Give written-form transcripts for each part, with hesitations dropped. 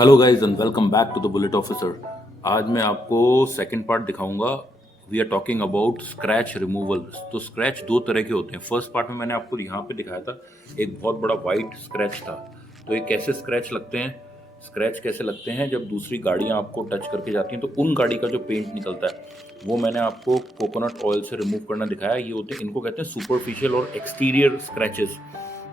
Hello guys and welcome back to the Bullet Officer. आज मैं आपको सेकंड पार्ट दिखाऊंगा। We are talking about scratch removal. तो scratch दो तरह के होते हैं। फर्स्ट पार्ट में मैंने आपको यहाँ पे दिखाया था, एक बहुत बड़ा वाइट स्क्रैच था। तो ये कैसे स्क्रैच लगते हैं, स्क्रैच कैसे लगते हैं जब दूसरी गाड़ियाँ आपको टच करके जाती हैं, तो उन गाड़ी का जो पेंट निकलता है वो मैंने आपको कोकोनट ऑयल से रिमूव करना दिखाया। ये होते हैं, इनको कहते हैं सुपरफिशियल और एक्सटीरियर स्क्रैचेस।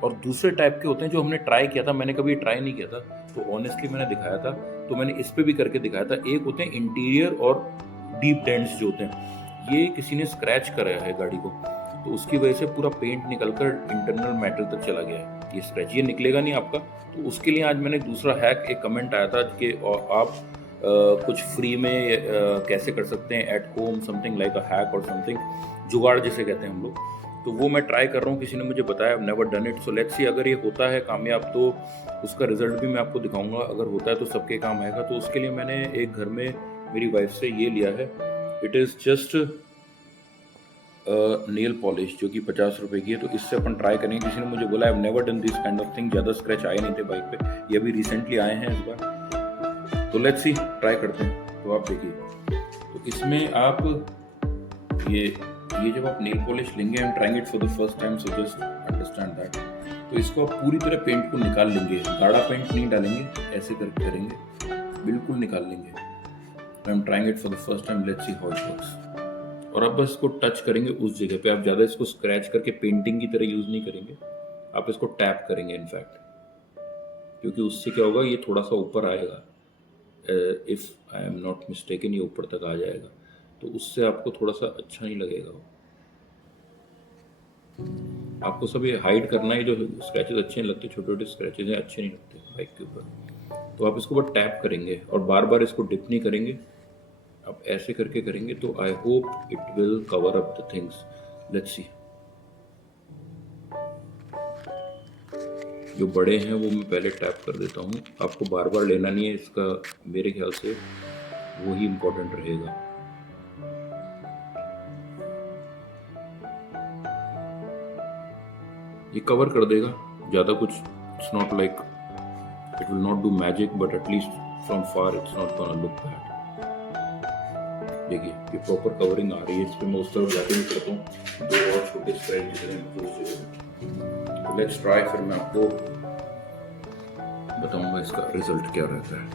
और दूसरे टाइप के होते हैं जो हमने ट्राई किया था, मैंने कभी ट्राई नहीं किया था तो ऑनेस्टली मैंने दिखाया था, तो मैंने इस पे भी करके दिखाया था। एक होते हैं इंटीरियर और डीप डेंट्स जो होते हैं, ये किसी ने स्क्रैच कराया है गाड़ी को, तो उसकी वजह से पूरा पेंट निकलकर इंटरनल मेटल तक चला गया है। ये स्क्रैच ये निकलेगा नहीं आपका। तो उसके लिए आज मैंने दूसरा हैक, एक कमेंट आया था कि आप कुछ फ्री में कैसे कर सकते हैं at home, something like a hack और समथिंग, जुगाड़ जिसे कहते हैं हम लोग। तो वो मैं ट्राई कर रहा हूँ, किसी ने मुझे बताया, I never done it. So let's see, अगर ये होता है कामयाब तो उसका रिजल्ट भी मैं आपको दिखाऊंगा। अगर होता है तो सबके काम आएगा। तो उसके लिए मैंने एक घर में मेरी वाइफ से ये लिया है। It is just nail polish जो कि 50 रुपए की है। तो इससे अपन ट्राई करेंगे। किसी ने मुझे बोला, I have never done this kind of thing. ज़्यादा स्क्रैच आए नहीं थे बाइक पे, ये अभी रिसेंटली आए हैं इस बार। तो लेट्स सी, ट्राई करते हैं। तो आप देखिए, तो इसमें आप ये जब आप नेल पॉलिश लेंगे, I am trying it for the first time, so just understand that. तो इसको आप पूरी तरह पेंट को निकाल लेंगे, गाढ़ा पेंट नहीं डालेंगे, ऐसे करके करेंगे, बिल्कुल निकाल लेंगे। I am trying it for the first time, let's see how it works. और अब बस इसको टच करेंगे उस जगह पे। आप ज़्यादा इसको स्क्रैच करके पेंटिंग की तरह यूज़ नहीं करेंगे, आप इसको टैप करेंगे इनफैक्ट, क्योंकि उससे क्या होगा, ये थोड़ा सा ऊपर आएगा। If I am not mistaken, ये ऊपर तक आ जाएगा, तो उससे आपको थोड़ा सा अच्छा नहीं लगेगा। आपको सब ये हाइड करना है, जो स्क्रैचेस अच्छे नहीं लगते, छोटे छोटे स्क्रैचेस हैं, अच्छे नहीं लगते बाइक के ऊपर। तो आप इसको बस टैप करेंगे और बार बार इसको डिप नहीं करेंगे, आप ऐसे करके करेंगे। तो I hope it will cover up the things. Let's see. जो बड़े हैं वो मैं पहले टैप कर देता हूँ, आपको बार बार लेना नहीं है इसका, मेरे ख्याल से वही इम्पोर्टेंट रहेगा। ये कवर कर देगा ज़्यादा कुछ। It's not like, it will not do magic, but at least from far it's not gonna look bad. देखिए ये प्रॉपर कवरिंग आ रही है। इस पर मैं उस तरफ जाके भी करता हूँ, दो और छोटे स्क्रैच जितने। तो लेट्स ट्राई, फिर मैं आपको बताऊंगा इसका रिजल्ट क्या रहता है।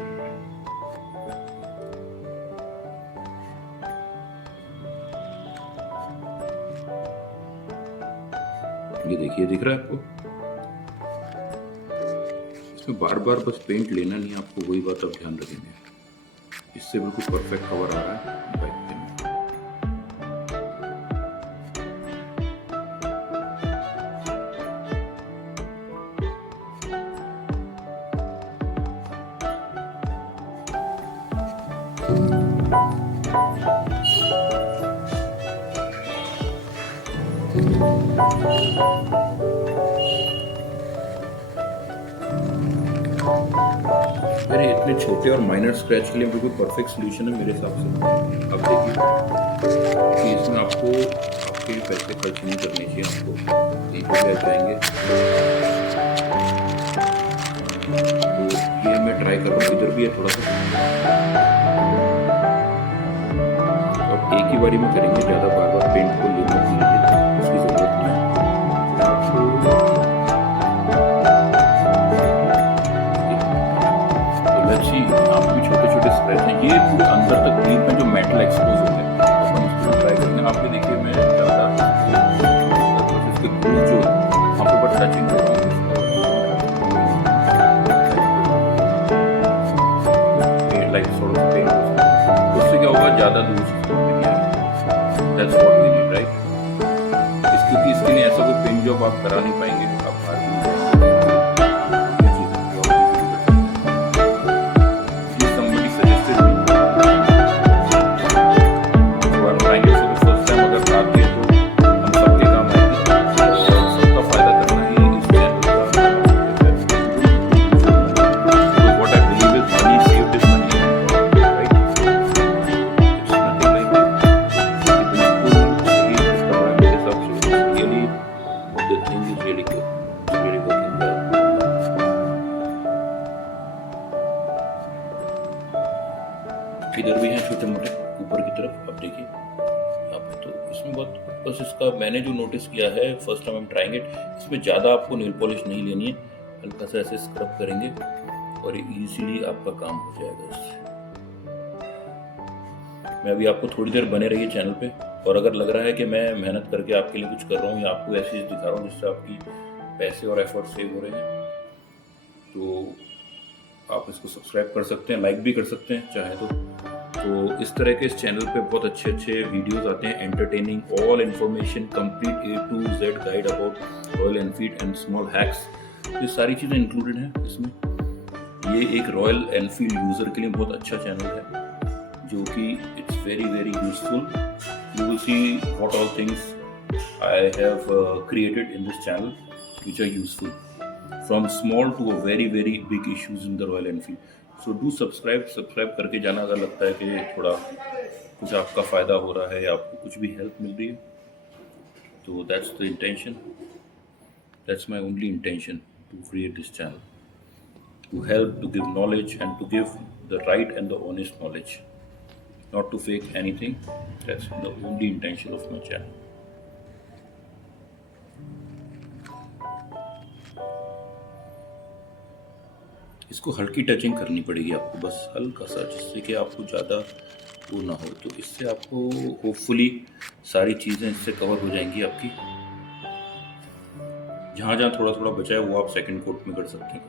ये देखिए, दिख रहा है आपको? इसमें बार बार बस पेंट लेना नहीं है आपको, वही बात आप ध्यान रखेंगे। इससे बिल्कुल परफेक्ट कवर आ रहा है बाइक पे। मेरे इतने छोटे और माइनर स्क्रैच के लिए बिल्कुल परफेक्ट सोल्यूशन है मेरे हिसाब से। अब देखिए कि इसमें आपको आपके पैसे खर्च नहीं करने चाहिए। आपको यहीं पर जाएंगे, तो ये मैं ट्राई कर रहा हूँ। इधर भी है थोड़ा सा, और एक ही बारी में करेंगे, ज़्यादा बार बार पेंट को लेना उसकी ज़रूरत नहीं है। आप भी छोटे छोटे स्क्रैच हैं, ये पूरे अंदर तक डीप में जो मेटल एक्सपोज होते हैं, अपन इसको ट्राई करेंगे। आप भी देखिए, मैं ज़्यादा इसके ग्रूव जो है वहाँ पे बस टचिंग कर रहा हूँ। लाइक सॉर्ट ऑफ पेंट, उससे क्या होगा, ज़्यादा दूर that's what we need, right? क्योंकि इसके लिए ऐसा कोई पेंट जॉब आप करा नहीं पाएंगे, आप बाहर भी नहीं जाएंगे। The thing is really इधर भी हैं छोटे मोटे ऊपर की तरफ, आप देखिए यहाँ पे। तो इसमें बहुत बस इसका मैंने जो नोटिस किया है, फर्स्ट टाइम हम ट्राइंग इट, इसमें ज़्यादा आपको नेल पॉलिश नहीं लेनी है, हल्का सा ऐसे स्क्रब करेंगे और इजीली आपका काम हो जाएगा इससे। मैं अभी आपको थोड़ी देर बने रहिए चैनल पे, और अगर लग रहा है कि मैं मेहनत करके आपके लिए कुछ कर रहा हूँ या आपको ऐसी चीज़ दिखा रहा हूँ जिससे आपकी पैसे और एफर्ट सेव हो रहे हैं, तो आप इसको सब्सक्राइब कर सकते हैं, लाइक भी कर सकते हैं चाहे तो इस तरह के इस चैनल पे बहुत अच्छे अच्छे वीडियोस आते हैं, entertaining, all information, complete A to Z guide about royal Enfield and small hacks. ये सारी चीज़ें इंक्लूडेड हैं इसमें। ये एक रॉयल एनफील्ड यूज़र के लिए बहुत अच्छा चैनल है, जो कि it's very very useful. You will see what all things I have created in this channel which are useful, from small to a very very big issues in the Royal Enfield. So do subscribe करके जाना अगर लगता है कि थोड़ा कुछ आपका फ़ायदा हो रहा है या आपको कुछ भी हेल्प मिल रही है। तो that's the intention, that's my only intention to create this channel, to help, to give knowledge and to give the right and the honest knowledge, not to fake anything. That's the only intention of my channel. इसको हल्की touching करनी पड़ेगी आपको, बस हल्का सा, जिससे कि आपको ज़्यादा वो ना हो। तो इससे आपको होपफुली सारी चीज़ें इससे कवर हो जाएंगी आपकी। जहाँ जहाँ थोड़ा थोड़ा बचा है वो आप सेकंड कोट में कर सकते हैं,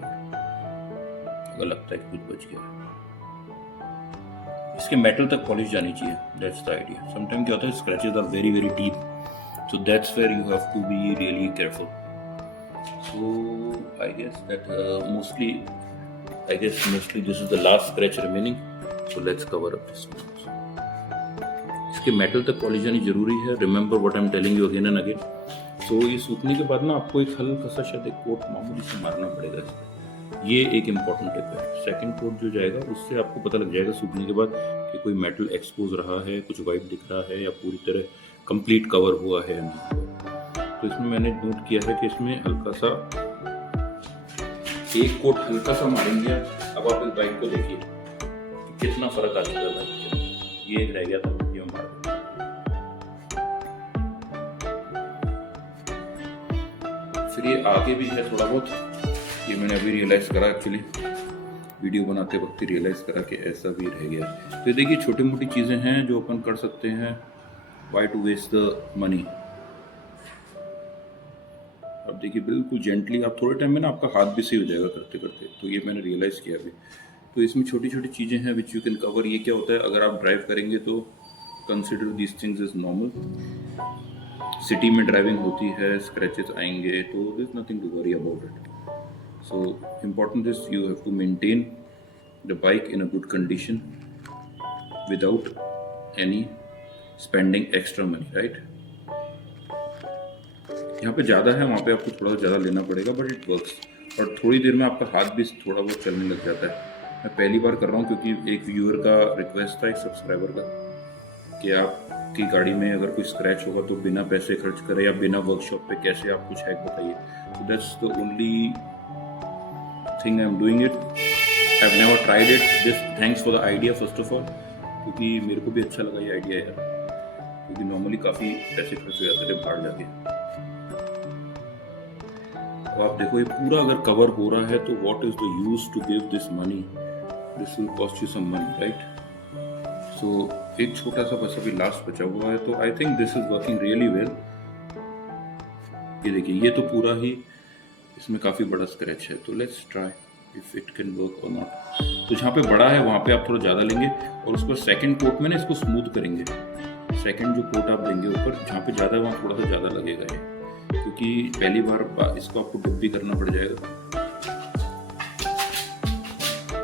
अगर लगता है कि कुछ बच गया है। इसके मेटल तक पॉलिश जानी चाहिए, दैट्स द आइडिया। समटाइम क्या होता है, scratches are very very deep, so that's where you have to be really careful. So I guess that mostly this is the last scratch remaining, so let's cover up this one. इसके metal तक polish जानी जरूरी है, remember what I am telling you again and again. So ये सूखने के बाद ना आपको एक हल्का सा शायद एक कोट मामूली से मारना पड़ेगा इसको, ये एक इम्पॉर्टेंट टिप है। सेकंड कोट जो जाएगा उससे आपको पता लग जाएगा सूखने के बाद कि कोई मेटल एक्सपोज रहा है, कुछ वाइट दिख रहा है या पूरी तरह कंप्लीट कवर हुआ है नहीं। तो इसमें मैंने नोट किया है कि इसमें हल्का सा एक कोट हल्का सा मारेंगे। अब आप इस बाइक को देखिए कि कितना फर्क आ चुका है बाइक के। ये रह गया था, ये मार दिया। फिर ये आगे भी है थोड़ा बहुत, ये मैंने अभी रियलाइज करा, एक्चुअली वीडियो बनाते वक्त ही रियलाइज करा कि ऐसा भी रह गया। तो ये देखिए छोटी मोटी चीज़ें हैं जो अपन कर सकते हैं, why to waste the money. अब देखिए बिल्कुल जेंटली, आप थोड़े टाइम में ना आपका हाथ भी सही हो जाएगा करते करते। तो ये मैंने रियलाइज़ किया अभी। तो इसमें छोटी छोटी चीज़ें हैं विच यू कैन कवर। ये क्या होता है, अगर आप ड्राइव करेंगे तो consider this things is normal. City में ड्राइविंग होती है, स्क्रैचेस आएंगे, तो this nothing to worry about it. So important is you have to maintain the bike in a good condition without any spending extra money, right. यहाँ पे ज़्यादा है, वहाँ पे आपको थोड़ा ज़्यादा लेना पड़ेगा, बट इट वर्क्स। और थोड़ी देर में आपका हाथ भी थोड़ा बहुत चलने लग जाता है। मैं पहली बार कर रहा हूँ क्योंकि एक व्यूअर का रिक्वेस्ट था, एक सब्सक्राइबर का, कि आपकी गाड़ी में अगर कोई स्क्रैच होगा तो बिना पैसे खर्च करे या बिना वर्कशॉप पे कैसे आप कुछ हैक बताइए। तो that's the only thing I am doing it. I have never tried it. This thanks for the idea first of all, क्योंकि मेरे को भी अच्छा लगा ये आइडिया यार, क्योंकि नॉर्मली काफ़ी पैसे खर्च हो जाते थे बाहर जाके। अब आप देखो ये पूरा अगर कवर हो रहा है तो what is the use to give this money, this will cost you some money, right. So एक छोटा सा बस अभी लास्ट बचा हुआ है, तो I think this is working really well. ये देखिए ये तो पूरा ही इसमें काफ़ी बड़ा स्क्रैच है, तो let's try if it can work और नॉट। तो जहाँ पे बड़ा है वहाँ पे आप थोड़ा ज़्यादा लेंगे और उसको सेकंड कोट में ना इसको स्मूथ करेंगे। सेकंड जो कोट आप देंगे ऊपर, जहाँ पे ज़्यादा है वहाँ थोड़ा सा ज़्यादा लगेगा ये, क्योंकि पहली बार इसको आपको डिप भी करना पड़ जाएगा।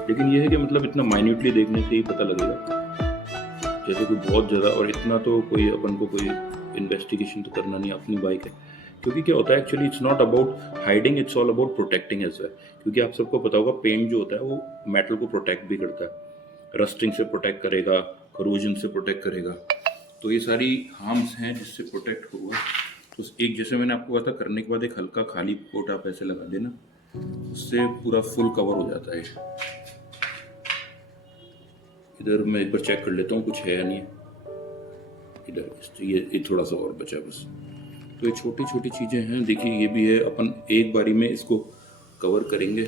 लेकिन ये है कि मतलब इतना माइन्यूटली देखने से ही पता लगेगा, जैसे कोई बहुत ज़्यादा, और इतना तो कोई अपन को कोई इन्वेस्टिगेशन तो करना नहीं, अपनी बाइक है। क्योंकि क्या होता है actually, it's not about hiding, it's all about protecting as well. क्योंकि आप सबको पता होगा पेंट जो होता है वो मेटल को प्रोटेक्ट भी करता है, रस्टिंग से प्रोटेक्ट करेगा, करोजन से प्रोटेक्ट करेगा। तो ये सारी हार्म्स हैं जिससे प्रोटेक्ट होगा। तो एक जैसे मैंने आपको कहा था, करने के बाद एक हल्का खाली कोट आप ऐसे लगा देना, उससे पूरा फुल कवर हो जाता है। इधर मैं एक बार चेक कर लेता हूँ कुछ है या नहीं है। इधर तो ये थोड़ा सा और बचा बस। तो ये छोटी छोटी चीज़ें हैं, देखिए ये भी है, अपन एक बारी में इसको कवर करेंगे,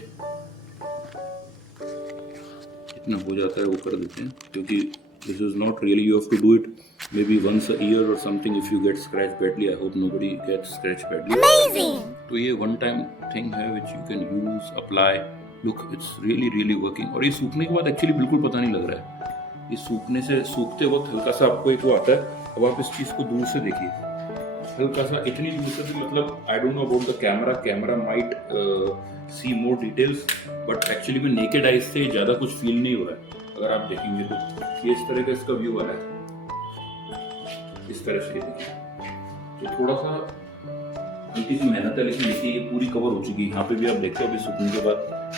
इतना हो जाता है वो कर देते हैं, क्योंकि this is not really you have to do it maybe once a year or something if you get scratch badly. I hope nobody get scratch badly. तो ये वन टाइम थिंग है which you can use apply. Look it's really really working. और ये सूखने के बाद actually बिल्कुल पता नहीं लग रहा है, ये सूखने से सूखते वक्त हल्का सा आपको एक वो आता है। अब आप इस चीज़ को दूर से देखिए, हल्का सा, इतनी दूर से भी, मतलब I don't know about the camera might see more details, but actually में नेकेड आइज से ज़्यादा कुछ फील नहीं हो रहा है। अगर आप देखेंगे तो ये इस तरह का इसका व्यू आ रहा है, इस तरह से देखिए। तो थोड़ा सा हल्की सी मेहनत है, लेकिन देखिए ये पूरी कवर हो चुकी है। यहाँ पे भी आप देखते हो अभी सूखने के बाद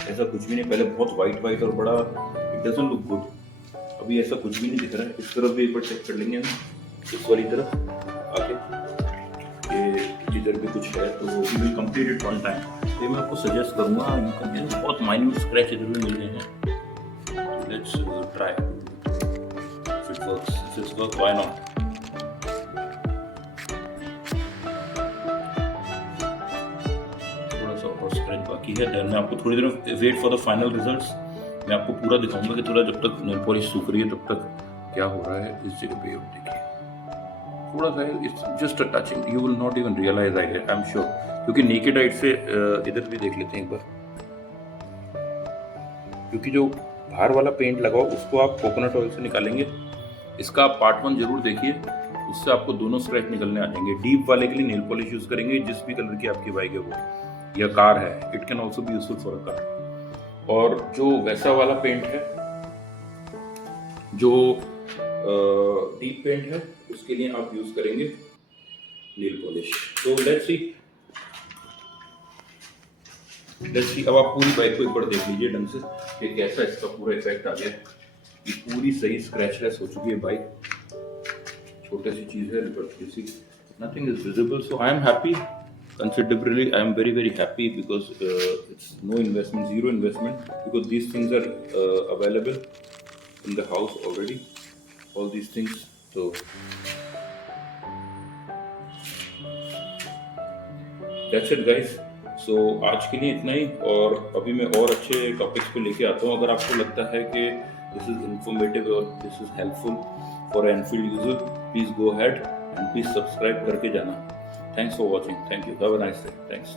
ऐसा कुछ भी नहीं, पहले बहुत वाइट और बड़ा, इट डजंट लुक गुड। अभी ऐसा कुछ भी नहीं दिख रहा है। इस तरफ भी एक बार चेक कर लेंगे हम, इस वाली तरफ आके इधर भी कुछ है, तो we will complete it one time. तो मैं आपको सजेस्ट करूंगा, यू कैन, बहुत माइन्यूट स्क्रैच इधर भी मिल रहे हैं। Let's try if it works, if it's work why not. थोड़ा सा और स्क्रैच बाकी है, देन मैं आपको थोड़ी देर wait for the final results. मैं आपको पूरा दिखाऊंगा कि थोड़ा जब तक नेल पॉलिश सूख रही है तब तक क्या हो रहा है। इस जगह पे देखिए थोड़ा सा, it's just a touching, you will not even realise, I am sure, क्योंकि नेकेड आइट से इधर भी देख लेते हैं एक बार, क्योंकि जो बाहर वाला पेंट लगाओ उसको आप कोकोनट ऑयल से निकालेंगे। इसका आप पार्ट 1 जरूर देखिए, उससे आपको दोनों स्क्रैच निकलने आ जाएंगे। डीप वाले के लिए नेल पॉलिश यूज करेंगे जिस भी कलर की आपकी बाइक है वो, या कार है, it can also be useful for a car. और जो वैसा वाला पेंट है, जो डीप पेंट है, उसके लिए आप यूज करेंगे नेल पॉलिश। तो लेट्स सी अब आप पूरी बाइक को एक बार देख लीजिए ढंग से कि कैसा इसका पूरा इफेक्ट आ गया। ये पूरी सही स्क्रैचलेस हो चुकी है बाइक। छोटी सी चीज है but you see nothing is visible, so I am happy considerably. I am very happy because it's no investment, zero investment, because these things are available in the house already, all these things. So that's it guys. So आज के लिए इतना ही, और अभी मैं और अच्छे topics पे लेके आता हूँ। अगर आपको लगता है कि this is informative और this is helpful for an Enfield user, please go ahead and please subscribe करके जाना। Thanks for watching. Thank you. Have a nice day. Thanks.